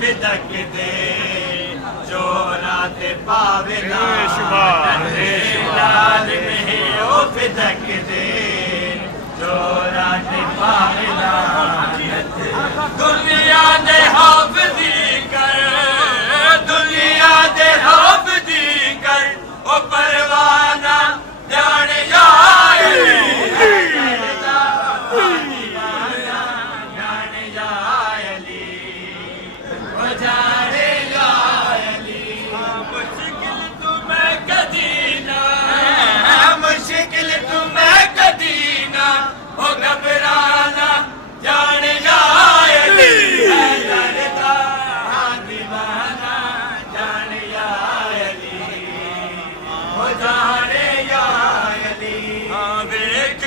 फिदक दे चोरा ते पावेला लाल में ओ फिदक दे चोरा ते पावेला दुनिया दे हाफिजी कर दुनिया दे हाफिजी कर ओ परवाना जान जाए जान जाए अली ओ जान